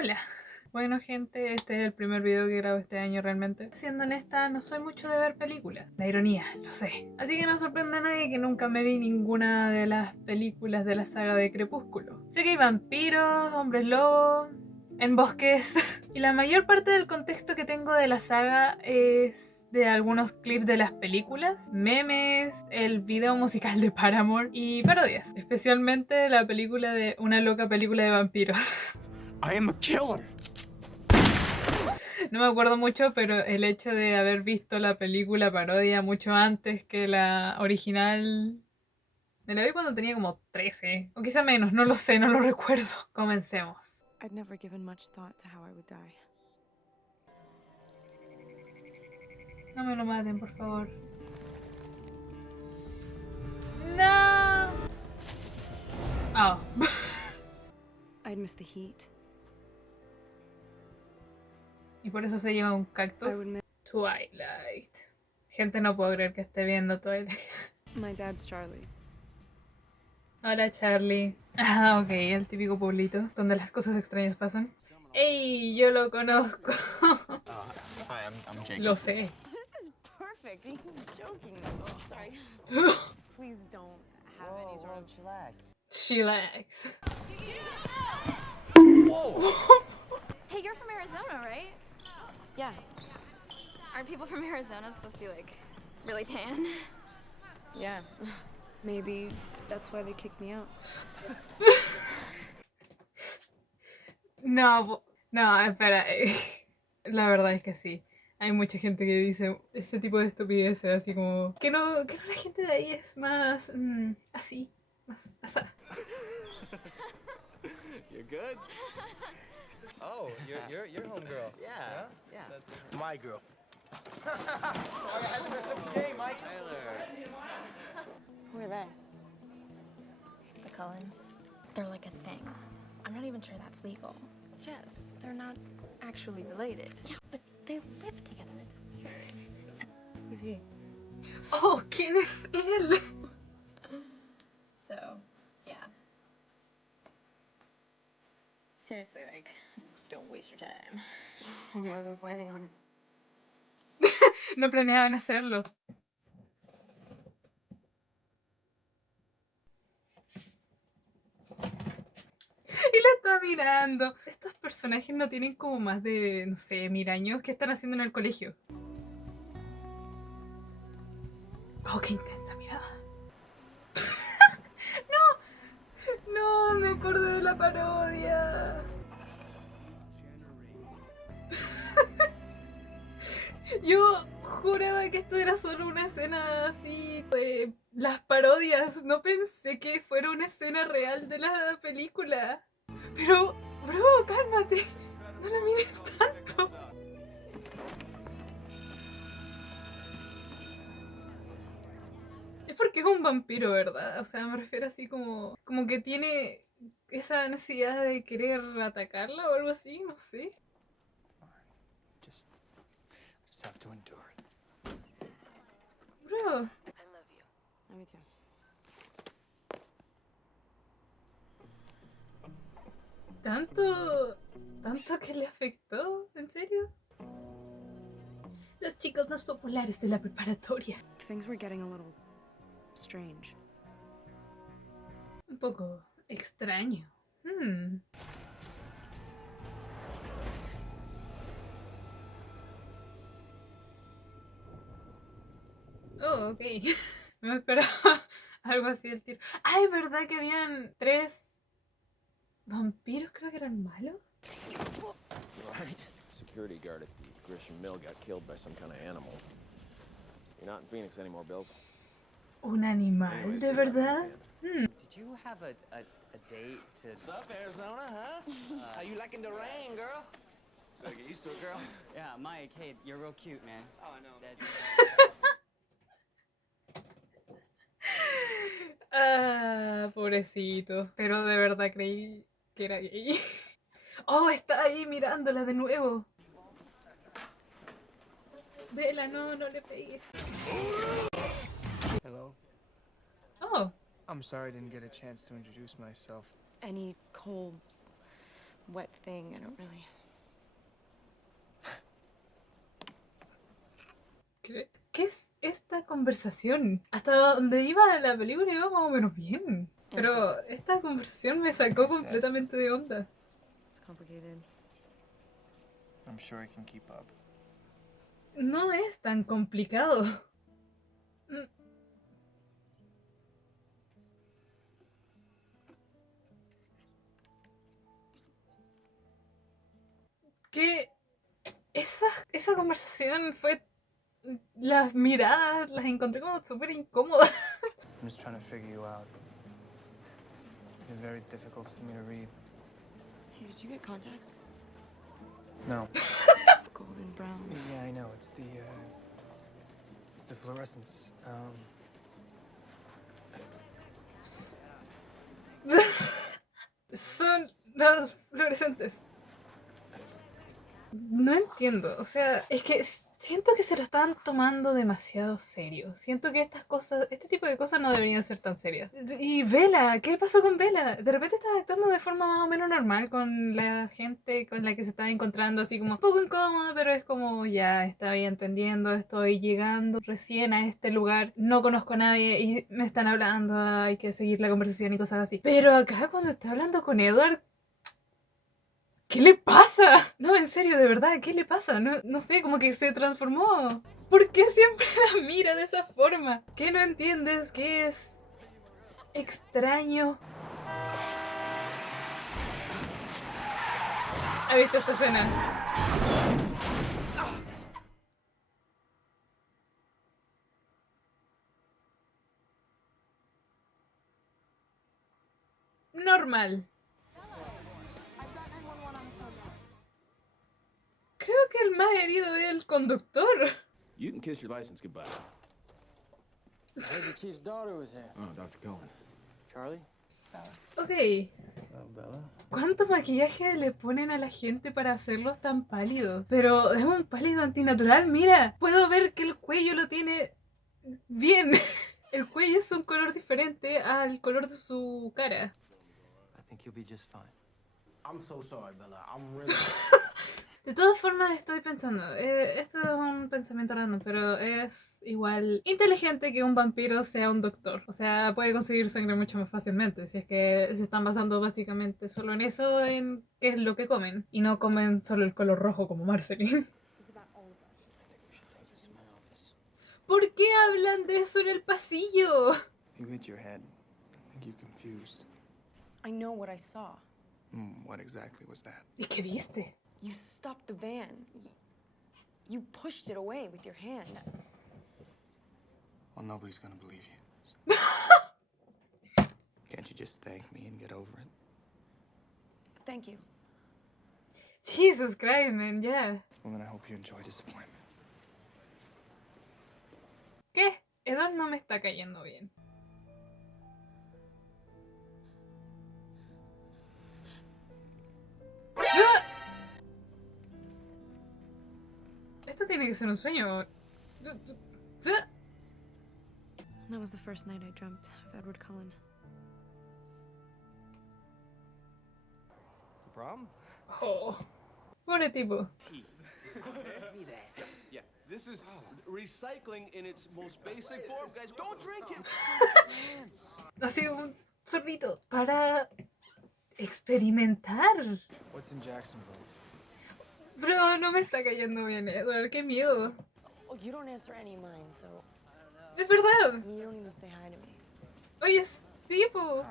Hola. Bueno gente, este es el primer video que grabo este año realmente. Siendo honesta, no soy mucho de ver películas. La ironía, lo sé. Así que no sorprende a nadie que nunca me vi ninguna de las películas de la saga de Crepúsculo. Sé que hay vampiros, hombres lobos, en bosques. Y la mayor parte del contexto que tengo de la saga es de algunos clips de las películas, memes, el video musical de Paramore y parodias. Especialmente la película de Una loca película de vampiros. I am a killer. No me acuerdo mucho, pero el hecho de haber visto la película parodia mucho antes que la original, me la vi cuando tenía como 13, o quizá menos, no lo sé, no lo recuerdo. Comencemos. I'd never given much thought to how I would die. No me lo maten, por favor. No. Oh. I'd miss the heat. Y por eso se lleva un cactus. I would miss Twilight. Gente, no puedo creer que esté viendo Twilight. my dad's Charlie. Hola, Charlie. Ah, ok, el típico pueblito donde las cosas extrañas pasan. ¡Ey! Yo lo conozco. Hi, I'm Jacob. Lo sé. This is perfect. He was joking. Sorry. Please don't have any sort of. chillax. Chillax. Whoa! Hey, you're from Arizona, right? Yeah. Aren't people from Arizona supposed to be like really tan? Yeah. Maybe that's why they kicked me out. No, no, espera. La verdad es que sí. Hay mucha gente que dice ese tipo de estupideces, así como que no la gente de ahí es más así, más asá. You're good? Oh, you're homegirl. Yeah. My girl. Sorry, I had to miss a game, Mike. Tyler. Who are they? The Cullens. They're like a thing. I'm not even sure that's legal. Yes, they're not actually related. Yeah, but they live together. It's weird. Who's he? Oh, ¿quién es él? So, yeah. Seriously, like, don't waste your time. I wasn't planning on it. No planeaban hacerlo. Y la está mirando. Estos personajes no tienen como más de, no sé, 1000 años. ¿Qué están haciendo en el colegio? Oh, qué intensa mirada. No, me acordé de la parodia. Yo juraba que esto era solo una escena así de las parodias. No pensé que fuera una escena real de la película. Pero, bro, cálmate. No la mires tanto. Es porque es un vampiro, ¿verdad? O sea, me refiero así como que tiene esa necesidad de querer atacarla o algo así, no sé. Just have to endure it. Bro, I love you. Me too. tanto que le afectó, ¿en serio? Los chicos más populares de la preparatoria. Things were getting a little strange. Un poco extraño. Oh, ok. No me esperaba algo así del tiro. Ay, ¿verdad que habían 3 vampiros? Creo que eran malos. Right. Security guard at the Grisham Mill got killed by some kind of animal. You're not in Phoenix anymore, Bills. ¿Un animal, de verdad? Did you have a date to... What's up, Arizona, huh? How you liking the rain, girl? Better get used to it, girl. Yeah, Mike, hey, you're real cute, man. Oh, I know. Ah, pobrecito. Pero de verdad creí que era gay. Oh, está ahí mirándola de nuevo. Vela, no le pegues. Hello. Oh, I'm sorry I didn't get a chance to introduce myself. Any cold wet thing. I don't really. ¿Qué es esta conversación? Hasta donde iba la película iba más o menos bien. Pero esta conversación me sacó completamente de onda. It's complicated. I'm sure I can keep up. No es tan complicado. Que esa conversación fue... Las miradas las encontré como súper incómodas. I'm just trying to figure you out. You're very difficult for me to read. Hey, did you get contacts? No. Golden brown. Yeah, I know. It's the fluorescence. Son los fluorescentes. No entiendo, o sea, es que siento que se lo están tomando demasiado serio. Siento que estas cosas, este tipo de cosas no deberían ser tan serias. Y Bella, ¿qué pasó con Bella? De repente estaba actuando de forma más o menos normal con la gente con la que se estaba encontrando, así como un poco incómoda, pero es como ya estoy entendiendo, estoy llegando recién a este lugar, no conozco a nadie y me están hablando, hay que seguir la conversación y cosas así. Pero acá cuando está hablando con Edward, ¿qué le pasa? No, en serio, de verdad, ¿qué le pasa? No sé, como que se transformó. ¿Por qué siempre la mira de esa forma? ¿Qué no entiendes? ¿Qué es extraño? ¿Has visto esta escena? Normal. Creo que el más herido es el conductor. You can kiss your license goodbye. I heard the chief's daughter was here. Oh, Dr. Cohen. Charlie? Ok, Bella? ¿cuánto maquillaje le ponen a la gente para hacerlos tan pálidos? Pero es un pálido antinatural, mira. Puedo ver que el cuello lo tiene bien. El cuello es un color diferente al color de su cara. I think you'll be just fine. I'm so sorry, Bella. I'm really. De todas formas estoy pensando, esto es un pensamiento random, pero es igual inteligente que un vampiro sea un doctor. O sea, puede conseguir sangre mucho más fácilmente, si es que se están basando básicamente solo en eso, en qué es lo que comen. Y no comen solo el color rojo como Marceline. ¿Por qué hablan de eso en el pasillo? You hit your head. I think you're confused. I know what I saw. What exactly was that? ¿Y qué viste? You stopped the van. You pushed it away with your hand. Well, nobody's gonna believe you. So. Can't you just thank me and get over it? Thank you. Jesus Christ, man, ya. Well, then I hope you enjoy disappointment. ¿Qué? Edward no me está cayendo bien. ¡Ah! Esto tiene que ser un sueño. That was the first night I dreamt of Edward Cullen. The problem? Oh, pobre tipo. Yeah, this is recycling in its most basic form, guys. Don't drink it. Así un sorbito para experimentar. What's in Jacksonville? Pero no me está cayendo bien, Edward. Qué miedo. Oh, you don't answer any of mine, so Es verdad. you don't even say hi to me. Oye, sí, po.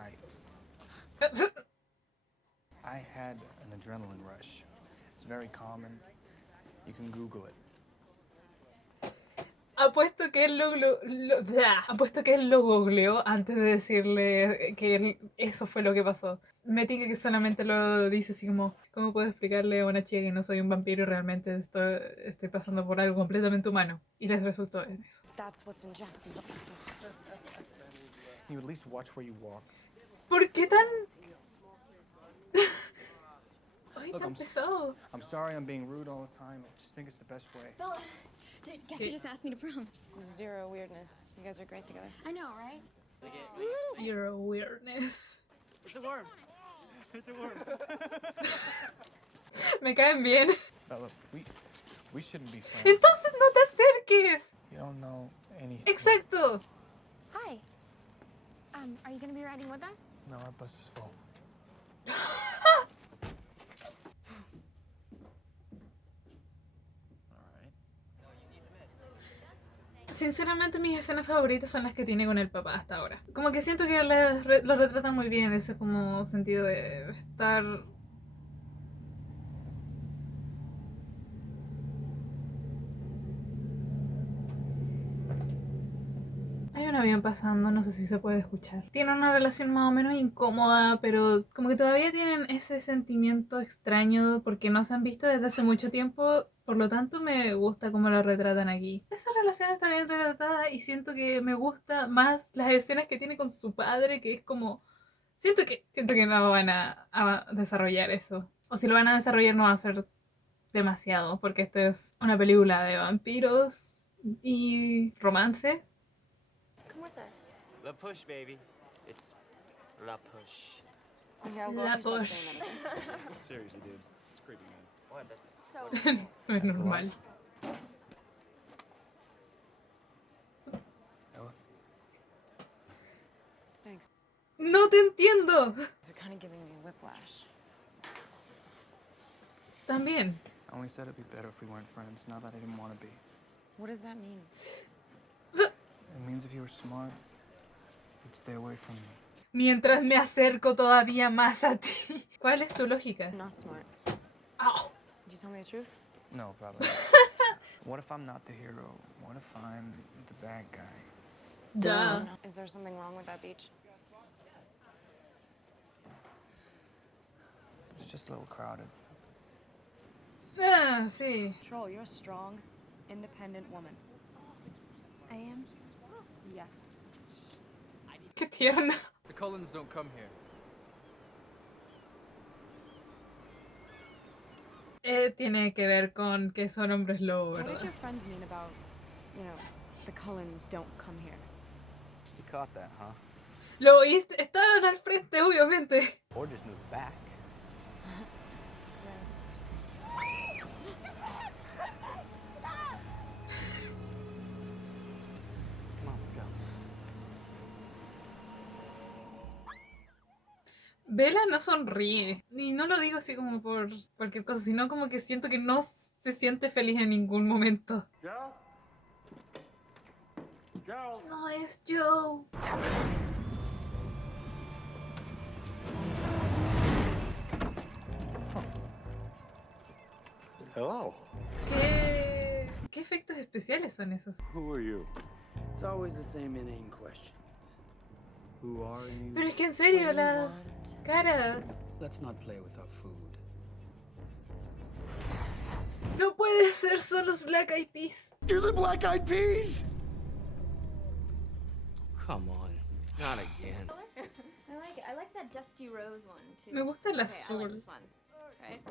I had an adrenaline rush. It's very common. You can Google it. Apuesto que él apuesto que él lo googleó antes de decirle que eso fue lo que pasó. Me tinca que solamente lo dice así como, ¿cómo puedo explicarle a una chica que no soy un vampiro y realmente estoy pasando por algo completamente humano? Y les resultó en eso. That's what's in Jacksonville. You at least watch where you walk. ¿Por qué tan... Ay, Look, tan pesado? I'm sorry I'm being rude all the time. I just think it's the best way. Bella, guess who just asked me to prom? Zero weirdness. You guys are great together. I know, right? Zero weirdness. It's a worm. It's a worm. Me caen bien. Bella, we shouldn't be friends. Entonces no te acerques. You don't know anything. Exacto. Hi. Are you gonna be riding with us? No, our bus is full. Sinceramente mis escenas favoritas son las que tiene con el papá hasta ahora. Como que siento que lo retratan muy bien, ese como sentido de estar... Hay un avión pasando, no sé si se puede escuchar. Tienen una relación más o menos incómoda, pero como que todavía tienen ese sentimiento extraño porque no se han visto desde hace mucho tiempo. Por lo tanto, me gusta cómo lo retratan aquí. Esa relación está bien retratada y siento que me gusta más las escenas que tiene con su padre, que es como... Siento que no van a desarrollar eso. O si lo van a desarrollar no va a ser demasiado, porque esto es una película de vampiros y romance. Come with us. La push, baby. It's la push. Okay, I'll go La if you stop push. saying anything. Seriously, dude. It's creepy, man. What? That's So, No es normal. Ella? thanks. ¡No te entiendo! They're kind of giving me whiplash. También. I only said it'd be better if we weren't friends, not that I didn't want to be. What does that mean? It means if you were smart, you'd stay away from me. Mientras me acerco todavía más a ti. ¿Cuál es tu lógica? I'm not smart. Au. Did you tell me the truth? No, probably. What if I'm not the hero? What if I'm the bad guy? Duh. Is there something wrong with that beach? It's just a little crowded. Ah, sí. Troll, you're a strong, independent woman. I am? Yes. Qué tierna. The Cullens don't come here. Tiene que ver con que son hombres lobo, What did ¿verdad? your friends mean about, the Cullens don't come here? You caught that, huh? Lo oíste, estaban al frente, obviamente. Or just move back. Come on, let's go. Bella no sonríe. Y no lo digo así como por cualquier cosa, sino como que siento que no se siente feliz en ningún momento. Gerald? Gerald? No es Joe. Hello. ¿Qué efectos especiales son esos? Who are you? It's always the same inane questions. Who are you? Pero es que en serio, las caras. Let's not play with our food. No puede ser solo los Black Eyed Peas. You're the Black Eyed Peas! Come on, not again. I like it. I liked that Dusty Rose one too. Me gusta el Okay, I like azul. this one. Right?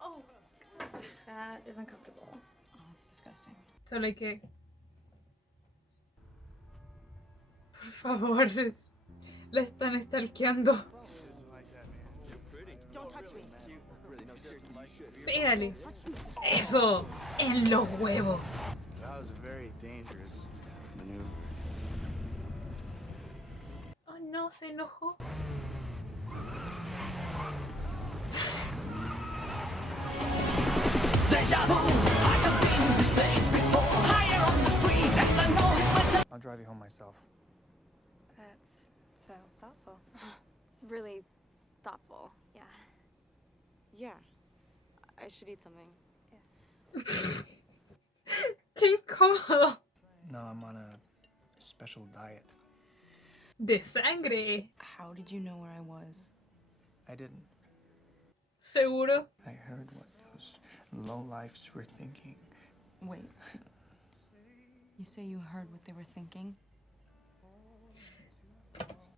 Oh, that is uncomfortable. Oh, that's disgusting. Solo hay que... Por favor. La están stalkeando. Don't touch me. Pégale. Eso. En los huevos. That was a very dangerous maneuver. Oh no, se enojó. I'll drive you home myself. That's so thoughtful. It's really thoughtful. Yeah. Yeah. I should eat something. Qué incómodo. No, I'm on a special diet. De sangre. How did you know where I was? I didn't. Seguro. I heard what those lowlifes were thinking. Wait. You say you heard what they were thinking?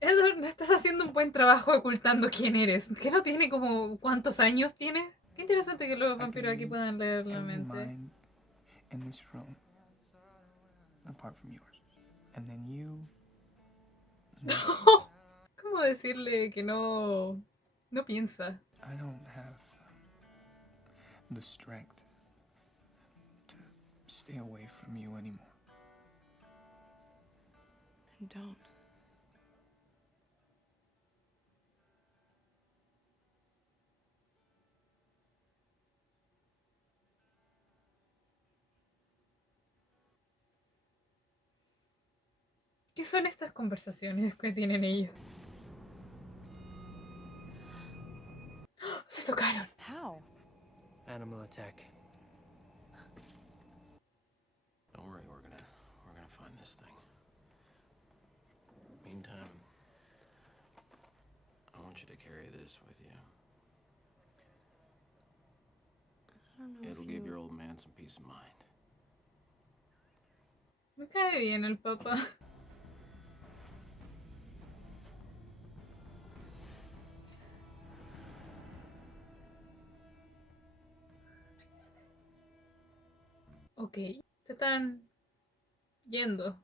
Edward, no estás haciendo un buen trabajo ocultando quién eres. ¿Que no tiene como cuántos años tiene? Qué interesante que los vampiros aquí puedan leer la Every mente. mind in this room, apart from yours. And then you... ¿Cómo como decirle que no piensa. I don't have the strength to stay away from you anymore. Then don't. ¿Qué son estas conversaciones que tienen ellos? ¡Oh! ¡Se tocaron! How? Animal attack. Don't worry, we're gonna find this thing. Meantime, I want you to carry this with you. I don't know It'll if give you... your old man some peace of mind. Me cae bien el papá. Ok, se están yendo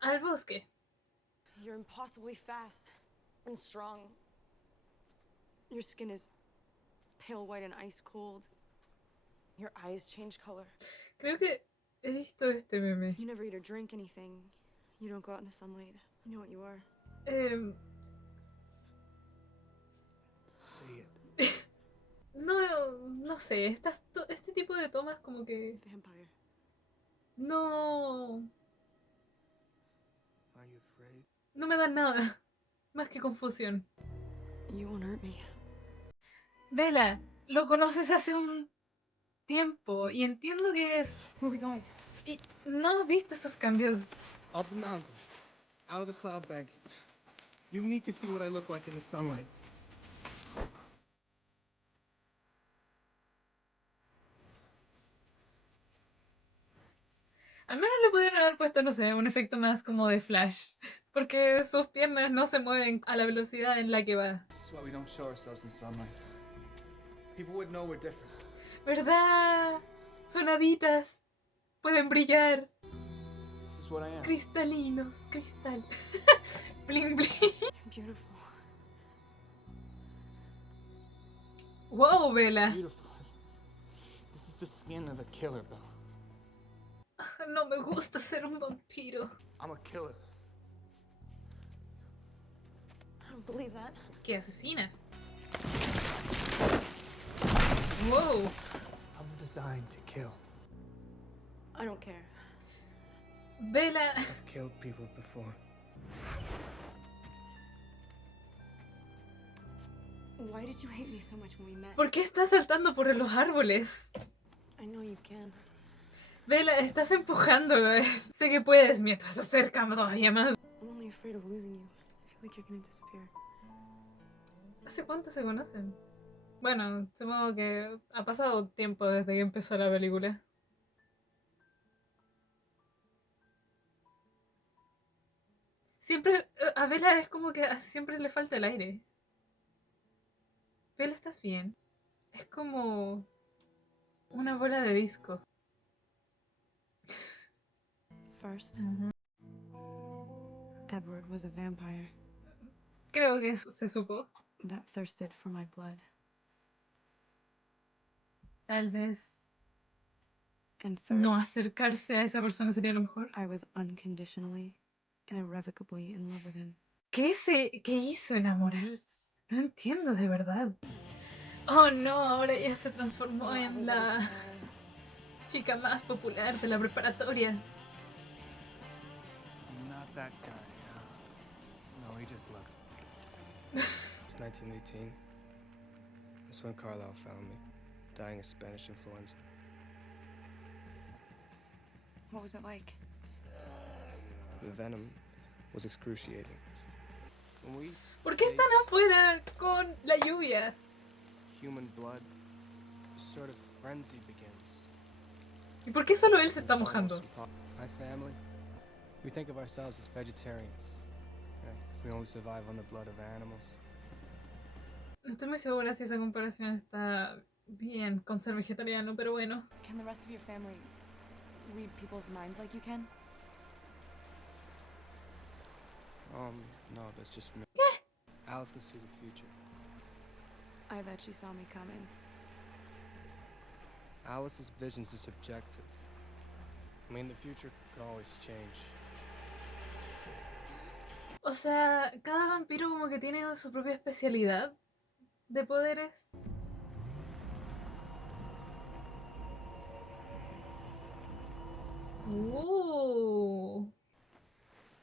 al bosque. You're impossibly fast and strong. Your skin is pale white and ice cold. Your eyes change color. Creo que he visto este meme. You never eat or drink anything. You don't go out in the sunlight. You know what you are. Say it. No sé, este tipo de tomas como que Vampire. no Are you afraid? me dan nada más que confusión. You won't hurt me. Vela, lo conoces hace un tiempo y entiendo que es... Where are we going? Y no has visto esos cambios. Up the mountain. Out of the cloud bank. You need to see what I look like in the sunlight. Al menos le pudieron haber puesto, no sé, un efecto más como de Flash. Porque sus piernas no se mueven a la velocidad en la que va. This is why we don't show ourselves in sunlight. People would know we're different. ¿Verdad? Son haditas. Pueden brillar. This is what I am. Cristalinos. Cristal. Bling bling. You're beautiful. Wow, Vela. Beautiful. This is the skin of a killer, Bella. No me gusta ser un vampiro. I'm a killer. I don't believe that. ¿Qué asesinas? Wow. I'm designed to kill. I don't care. Vela. I've killed people before. Why did you hate me so much when we met? ¿Por qué estás saltando por los árboles? I know you can. Vela, estás empujándolo. Sé que puedes mientras se acerca todavía más. I'm only afraid of losing you. I feel like you're gonna disappear. ¿Hace cuánto se conocen? Bueno, supongo que ha pasado tiempo desde que empezó la película. Siempre, a Vela es como que siempre le falta el aire. Vela, ¿estás bien? Es como una bola de disco. First, Edward was a vampire Creo que eso se supo. that thirsted for my blood. Tal vez And third, no acercarse a esa persona sería lo mejor. I was unconditionally and irrevocably in love with him. ¿Qué hizo enamorarse? No entiendo de verdad. Oh no, ahora ella se transformó en la chica más popular de la preparatoria. Not that guy, no, he just looked. It's 1918. That's when Carlisle found me, dying of Spanish influenza. What was it like? The venom was excruciating. When we ¿Por qué están afuera con la lluvia? human blood, a sort of frenzy begins. ¿Y por qué solo él se está mojando? My family, we think of ourselves as vegetarians, because we only survive on the blood of animals. No estoy muy segura si esa comparación está bien con ser vegetariano, pero bueno. Can the rest of your family read people's minds like you can? No, that's just me. ¿Qué? Alice can see the future. I bet she saw me coming. Alice's visions are subjective. I mean, the future can always change. O sea, cada vampiro como que tiene su propia especialidad de poderes.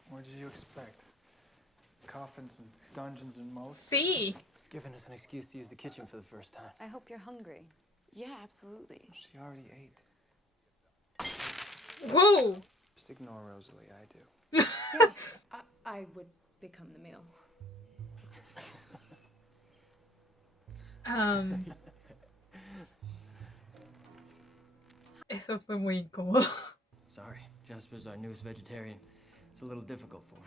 What did you expect? Coffins and dungeons and moats? Sí. Giving us an excuse to use the kitchen for the first time. I hope you're hungry. Yeah, absolutely. She already ate. Whoa. Just ignore Rosalie, I do. Yeah, I would become the meal. Eso fue muy incómodo. Sorry, Jasper's our newest vegetarian. It's a little difficult for him.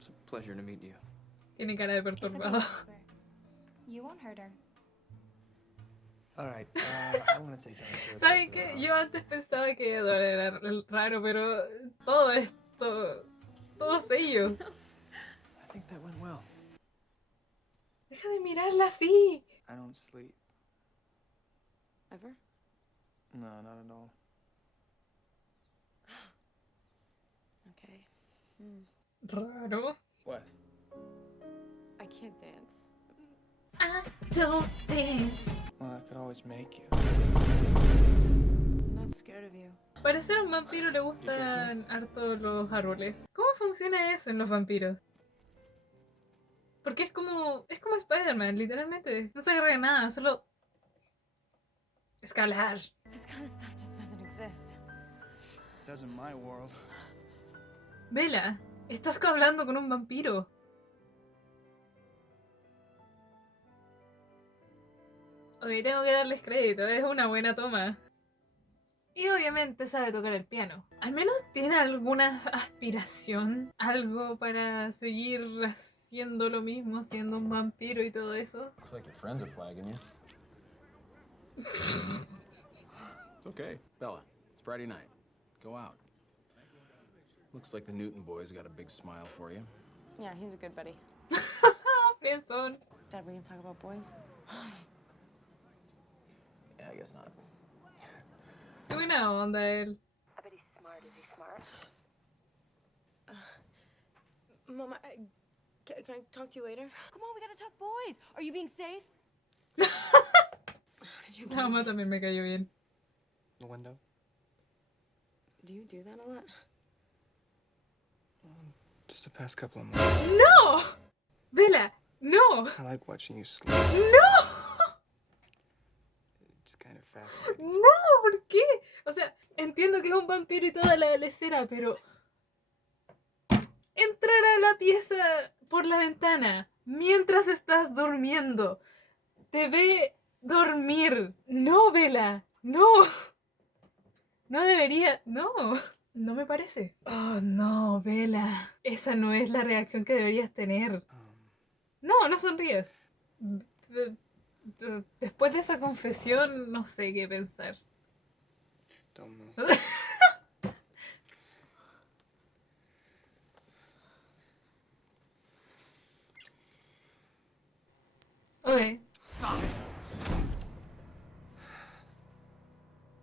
It's a pleasure to meet you. Tiene cara de It's okay, perturbado. Jasper. You won't hurt her. All right, I'm gonna take you on a tour. ¿Saben qué? Yo antes pensaba que Edward era raro, pero todo esto, todos ellos. I think that went well. Deja de mirarla así. I don't sleep. Ever? No, not at all. Okay. Raro. What? I can't dance. I don't dance. Well, I could always make you. I'm not scared of you. Parecer a un vampiro le gustan harto los árboles. ¿Cómo funciona eso en los vampiros? Porque es como Spider-Man, literalmente. No se agarra de nada, solo escalar. This kind of stuff just doesn't exist. It does in my world. Vela, estás hablando con un vampiro. Ok, tengo que darles crédito, es una buena toma. Y obviamente sabe tocar el piano. Al menos tiene alguna aspiración, algo para seguir haciendo lo mismo, siendo un vampiro y todo eso. Looks like your friends are flagging you. It's okay. Bella, it's Friday night. Go out. Looks like the Newton boys got a big smile for you. Yeah, he's a good buddy. Friendzone. Dad, we can talk about boys? Yeah, I guess not. Qué buena onda él. I bet he's smart. Is he smart? Mama, can I talk to you later? Come on, we gotta talk boys. Are you being safe? Did you La mamá también me cayó bien. The window? Do you do that a lot? Just the past couple of months. ¡No! Vela, no. I like watching you sleep. ¡No! It's kind of fascinating. No, ¿por qué? O sea, entiendo que es un vampiro y toda la lecera, pero entrar a la pieza por la ventana mientras estás durmiendo te ve dormir. No, Vela, no. No debería, no. No me parece. Oh, no, Vela. Esa no es la reacción que deberías tener. No, no sonríes. Después de esa confesión, no sé qué pensar. Don't move. Ok. Stop it!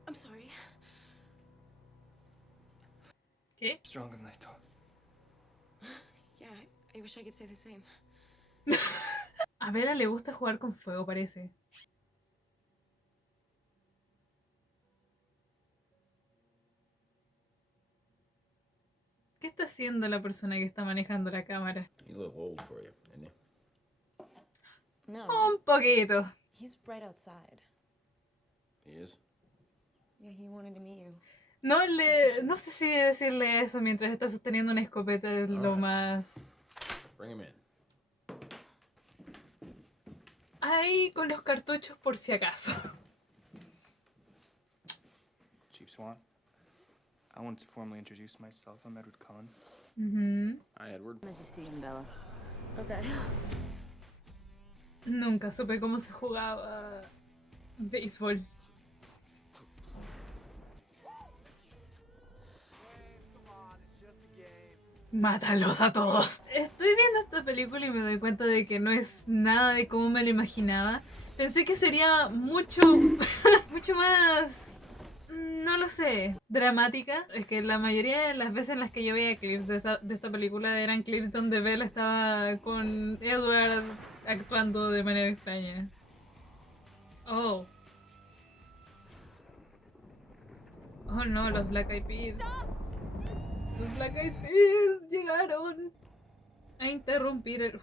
I'm sorry. ¿Qué? Stronger than I thought. Yeah, I wish I could say the same. A Vera le gusta jugar con fuego, parece. ¿Qué está haciendo la persona que está manejando la cámara? He's a little old for you, isn't he? No. Un poquito. He's right outside. He is. Yeah, he wanted to meet you. No sé si decirle eso mientras está sosteniendo una escopeta es lo más... Bring him in. Ahí con los cartuchos por si acaso. Chief Swan, I wanted to formally introduce myself. I'm Edward Cullen. Hi, Edward. Nice to see you, Bella. Okay. Nunca supe cómo se jugaba béisbol. mátalos a todos. Estoy viendo esta película y me doy cuenta de que no es nada de como me lo imaginaba. Pensé que sería mucho, mucho más, no lo sé, dramática. Es que la mayoría de las veces en las que yo veía clips de esta película eran clips donde Bella estaba con Edward actuando de manera extraña. Oh. Oh no, los Black Eyed Peas. Los Black Eyed Peas llegaron a interrumpir el...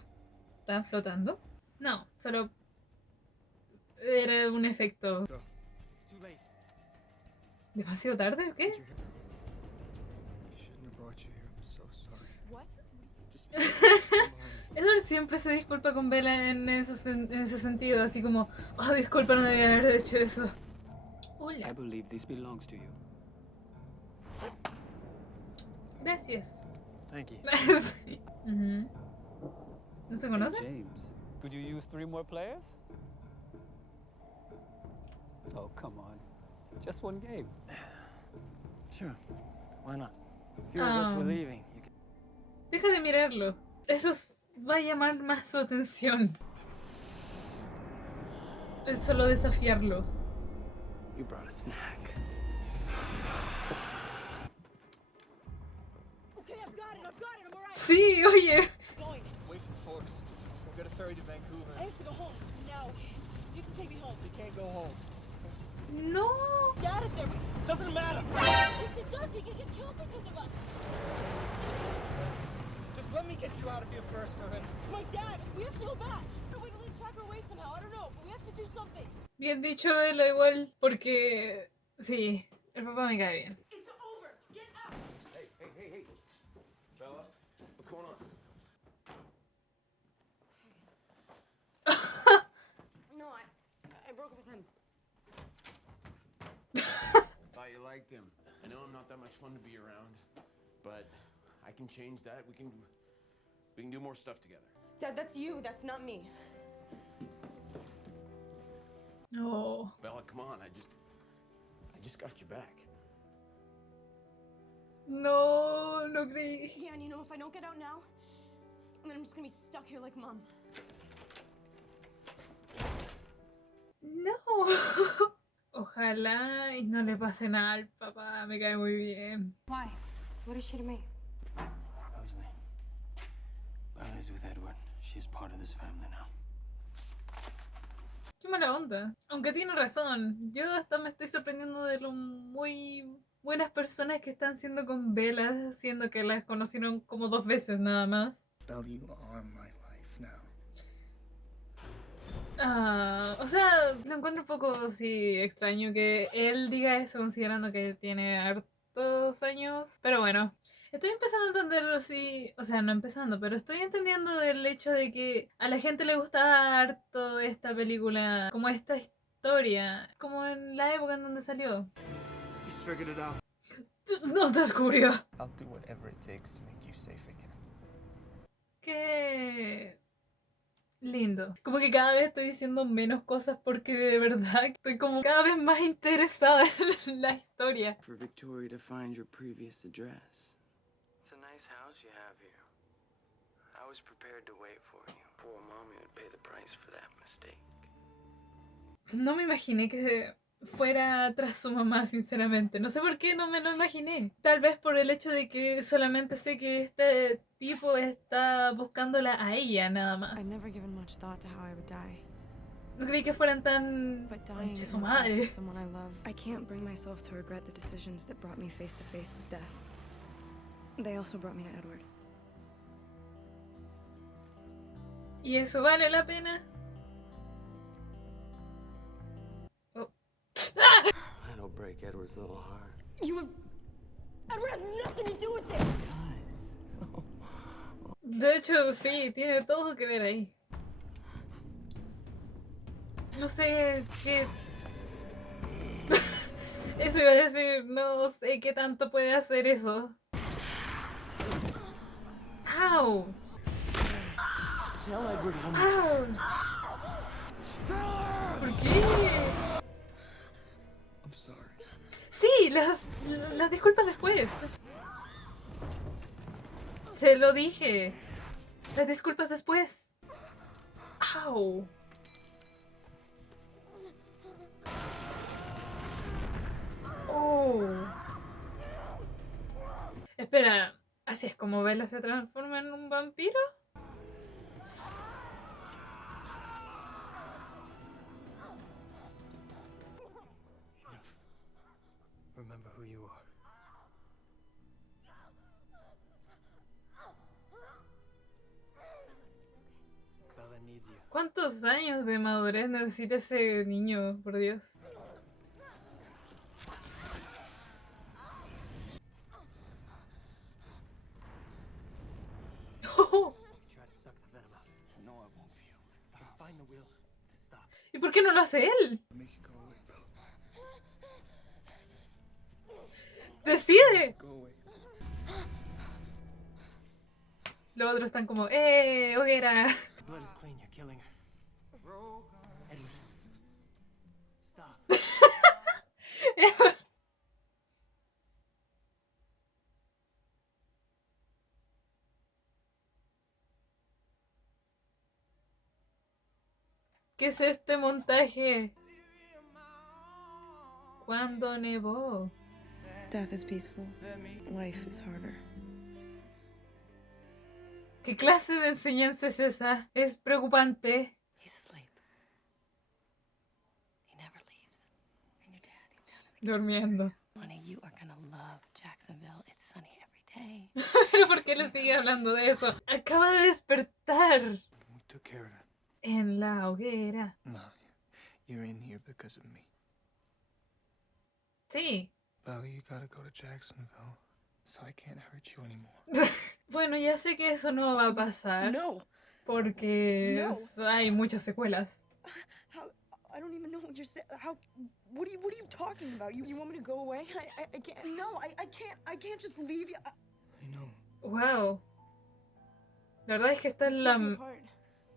¿Estaban flotando? No, solo era un efecto. ¿Demasiado tarde o qué? Edward siempre se disculpa con Bella en ese sentido, así como, oh, disculpa, no debía haber hecho eso. Hola. I believe this belongs to you. Gracias. Thank you. ¿No se conoce? James, could you use 3 more players? Oh, come on. Just 1 game. Sure. Why not? A few of us were leaving. You can... Deja de mirarlo. Eso va a llamar más su atención. El solo desafiarlos. You brought a snack. Sí, oye. Wait for Forks. We'll get a ferry to Vancouver. I have to go home now. You have to take me home. You can't go home. No. Dad is there. Doesn't matter. Yes, it does. He could get killed because of us. Just let me get you out of here first, alright? It's my dad. We have to go back. No way to leave Tracker away somehow. I don't know, but we have to do something. Bien dicho de lo igual, porque sí, el papá me cae bien. It's over. Get out. Hey. Bella, what's going on? No, I broke up with him. Thought you liked him. I know I'm not that much fun to be around, but I can change that. We can do more stuff together. Dad, that's you. That's not me. No. Bella, come on. I just got you back. No, no creí. Yeah, and you know, if I don't get out now, then I'm just gonna be stuck here like Mom. No. Ojalá y no le pase nada al papá, me cae muy bien. Why? What is she to me? Rosalie. Bella's with Edward. She's part of this family now. Qué mala onda. Aunque tiene razón. Yo hasta me estoy sorprendiendo de lo muy buenas personas que están siendo con Bella, siendo que las conocieron como 2 veces nada más. Belle, you are my life now. O sea, lo encuentro un poco sí extraño que él diga eso considerando que tiene hartos años. Pero bueno, estoy empezando a entenderlo, sí. O sea, no empezando, pero estoy entendiendo del hecho de que a la gente le gusta harto esta película, como esta historia, como en la época en donde salió. You figured it out. Nos descubrió. I'll do whatever it takes to make you safe again. Qué lindo. Como que cada vez estoy diciendo menos cosas porque de verdad estoy como cada vez más interesada en la historia. For Victoria to find your previous address. It's a nice house you have here. I was prepared to wait for you. Poor mommy would pay the price for that mistake. No me imaginé que fuera tras su mamá, sinceramente. No sé por qué no me lo imaginé. Tal vez por el hecho de que solamente sé que este tipo está buscándola a ella, nada más. I'd never given much thought to how I would die. No creí que fueran tan... But dying Conche in su the presence madre. of someone I love, I can't bring myself to regret the decisions that brought me face to face with death. They also brought me to Edward. ¿Y eso vale la pena? Oh. That'll break Edward's little heart. You have... Edward has nothing to do with this! De hecho, sí, tiene todo que ver ahí. No sé qué... Eso iba a decir, no sé qué tanto puede hacer eso. ¡Auch! ¡Auch! ¿Por qué? I'm sorry. Sí, las disculpas después. Se lo dije. Las disculpas después. Au. Oh. Espera, ¿así es como Bella se transforma en un vampiro? Remember who you are. Bella needs you. ¿Cuántos años de madurez necesita ese niño, por Dios? Try to suck the venom out. No, I won't be able to stop. Find the will to stop. ¿Y por qué no lo hace él? Make it go away, Bella. ¡Decide! Go away. Los otros están como, hoguera! The blood is clean. You're killing her. Edward. Stop. ¿Qué es este montaje? ¿Cuándo nevó? Death is peaceful. Life is harder. ¿Qué clase de enseñanza es esa? Es preocupante. He's asleep. He never leaves. And your dad, he's down in Durmiendo. the... Honey, you are gonna love Jacksonville. It's sunny every day. ¿Pero por qué le sigue hablando de eso? Acaba de despertar We took care of it. en la hoguera. No, you're in here because of me. Sí. Bella, you gotta go to Jacksonville, so I can't hurt you anymore. Bueno, ya sé que eso no va a pasar. No. Porque No. hay muchas secuelas. How? I don't even know what you're saying. How? What are you talking about? You want me to go away? I can't. No, I can't just leave you. I know. Wow. La verdad es que está en la Apart.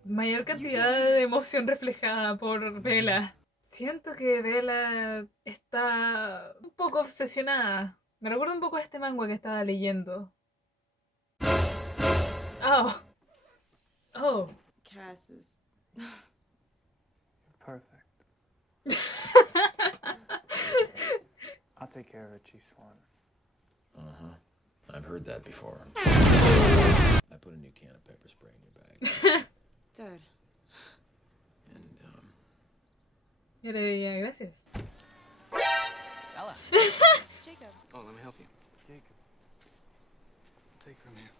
mayor cantidad de emoción reflejada por Bella. Siento que Bella está un poco obsesionada. Me recuerda un poco a este manga que estaba leyendo. Oh. Oh. Cass is. Perfect. I'll take care of it, Chief Swan. Uh-huh. I've heard that before. I put a new can of pepper spray in your bag. Dad. And, Yo le diría gracias. Ella. Jacob. Oh, let me help you. Jacob. Take her from here.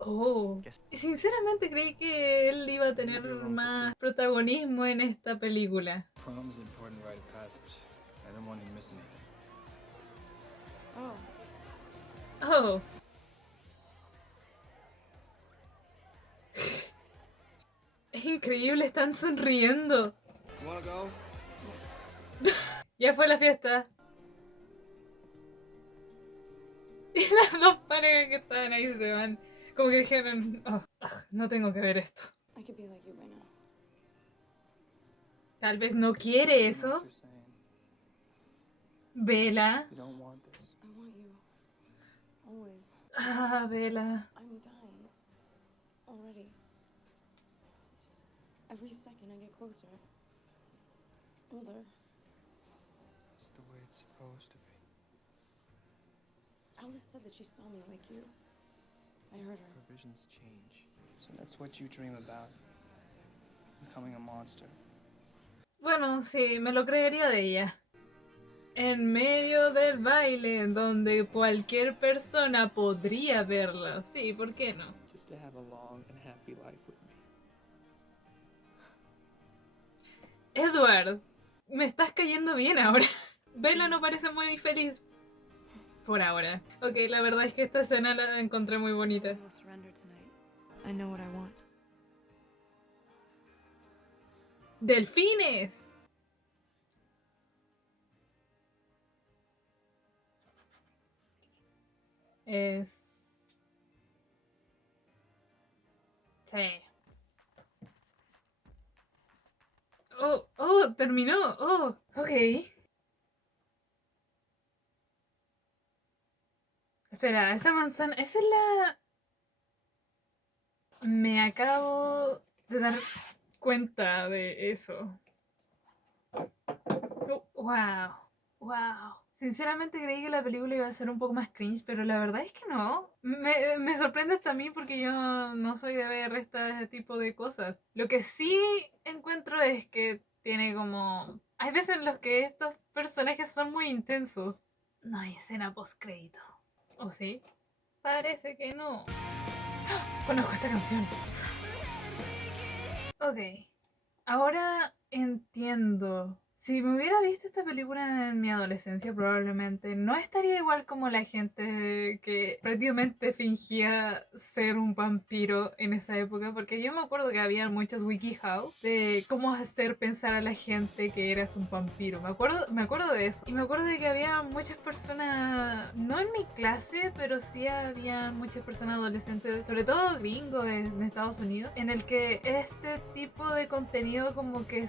Oh. Sinceramente creí que él iba a tener más protagonismo en esta película. Prom is an important rite of passage. I don't want you to miss anything. Oh. Oh. Es increíble, están sonriendo. You wanna go? Ya fue la fiesta. Y las dos parejas que estaban ahí se van. Como que dijeron, "Oh, no tengo que ver esto. I could be like you by now. Tal vez no quiere eso. What you're saying. Bella. You don't want this. I want you. Always. Ah, Bella. I'm dying. Already. Every second I get closer. Older. It's the way it's supposed to be. Alice said that she saw me like you. I heard her. Her visions change. So that's what you dream about. Becoming a monster. Bueno, sí, me lo creería de ella. En medio del baile, en donde cualquier persona podría verla. Sí, ¿por qué no? Just to have a long and happy life with me. Edward, me estás cayendo bien ahora. Bella no parece muy feliz. Por ahora. Ok, la verdad es que esta escena la encontré muy bonita. I will surrender tonight. I know what I want. ¡Delfines! Es... Sí. Oh, terminó. Oh, ok. Espera, esa manzana, esa es la... Me acabo de dar cuenta de eso. Wow, wow. Sinceramente creí que la película iba a ser un poco más cringe, pero la verdad es que no. Me sorprende hasta a mí porque yo no soy de ver este tipo de cosas. Lo que sí encuentro es que tiene como... Hay veces en los que estos personajes son muy intensos. No hay escena post-crédito. ¿O sí? Parece que no. ¡Ah! Conozco esta canción. Ok. Ahora entiendo. Si me hubiera visto esta película en mi adolescencia, probablemente no estaría igual como la gente que prácticamente fingía ser un vampiro en esa época, porque yo me acuerdo que había muchos WikiHow de cómo hacer pensar a la gente que eras un vampiro. Me acuerdo de eso. Y me acuerdo de que había muchas personas, no en mi clase, pero sí había muchas personas adolescentes, sobre todo gringos en Estados Unidos, en el que este tipo de contenido como que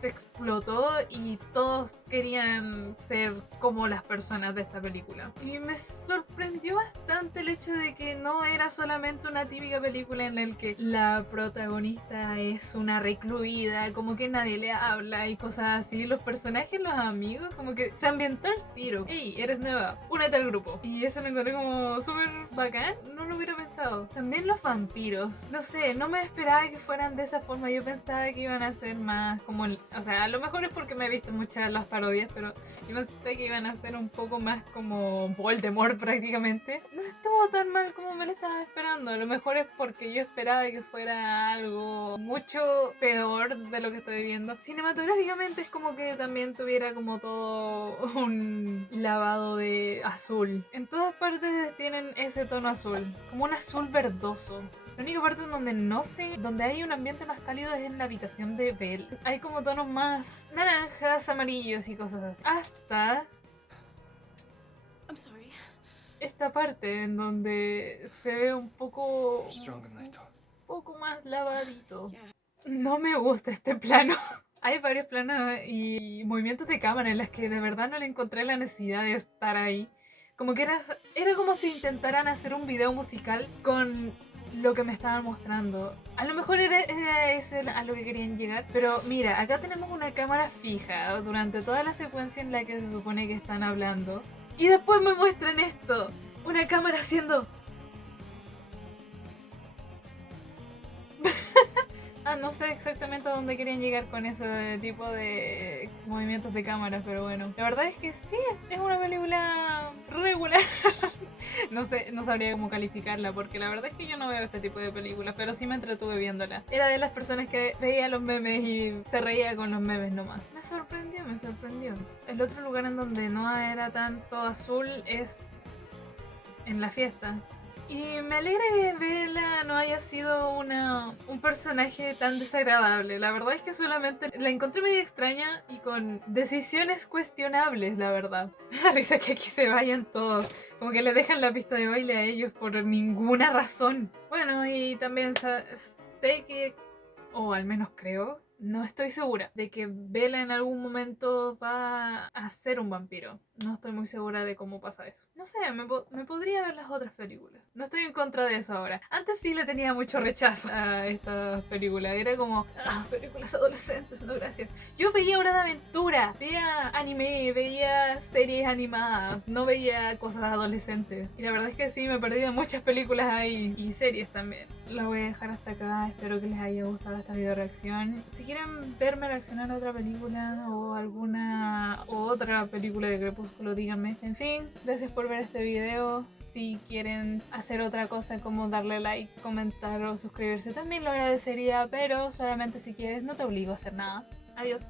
se explotó y todos querían ser como las personas de esta película. Y me sorprendió bastante el hecho de que no era solamente una típica película en la que la protagonista es una recluida, como que nadie le habla y cosas así. Los personajes, los amigos, como que se ambientó al tiro. Hey, eres nueva, únete al grupo. Y eso lo encontré como súper bacán. No lo hubiera pensado. También los vampiros. No sé, no me esperaba que fueran de esa forma. Yo pensaba que iban a ser más como... O sea, a lo mejor es porque me he visto muchas de las parodias, pero yo pensé que iban a ser un poco más como Voldemort prácticamente. No estuvo tan mal como me lo estaba esperando. A lo mejor es porque yo esperaba que fuera algo mucho peor de lo que estoy viendo. Cinematográficamente es como que también tuviera como todo un lavado de azul. En todas partes tienen ese tono azul, como un azul verdoso. La única parte en donde no sé, donde hay un ambiente más cálido es en la habitación de Belle. Hay como tonos más naranjas, amarillos y cosas así. Hasta esta parte en donde se ve un poco más lavadito. No me gusta este plano. Hay varios planos y movimientos de cámara en las que de verdad no le encontré la necesidad de estar ahí. Como que era como si intentaran hacer un video musical con lo que me estaban mostrando. A lo mejor era ese a lo que querían llegar, pero mira, acá tenemos una cámara fija durante toda la secuencia en la que se supone que están hablando. Y después me muestran esto, una cámara haciendo... no sé exactamente a dónde querían llegar con ese tipo de movimientos de cámara, pero bueno. La verdad es que sí, es una película regular. No sé, no sabría cómo calificarla, porque la verdad es que yo no veo este tipo de películas, pero sí me entretuve viéndola. Era de las personas que veía los memes y se reía con los memes nomás. Me sorprendió, me sorprendió. El otro lugar en donde no era tanto azul es en la fiesta. Y me alegra que Bella no haya sido un personaje tan desagradable. La verdad es que solamente la encontré medio extraña y con decisiones cuestionables, la verdad. Me da risa que aquí se vayan todos. Como que le dejan la pista de baile a ellos por ninguna razón. Bueno, y también sé que, o al menos creo, no estoy segura de que Bella en algún momento va a ser un vampiro. No estoy muy segura de cómo pasa eso. No sé, me podría ver las otras películas. No estoy en contra de eso ahora. Antes sí le tenía mucho rechazo a estas películas. Era como, películas adolescentes, no gracias. Yo veía Hora de Aventura, veía anime, veía series animadas, no veía cosas adolescentes. Y la verdad es que sí, me perdí de muchas películas ahí y series también. Lo voy a dejar hasta acá. Espero que les haya gustado esta video reacción. Si quieren verme reaccionar a otra película o alguna otra película de Crepúsculo, díganme. En fin, gracias por ver este video. Si quieren hacer otra cosa como darle like, comentar o suscribirse, también lo agradecería, pero solamente si quieres, no te obligo a hacer nada. Adiós.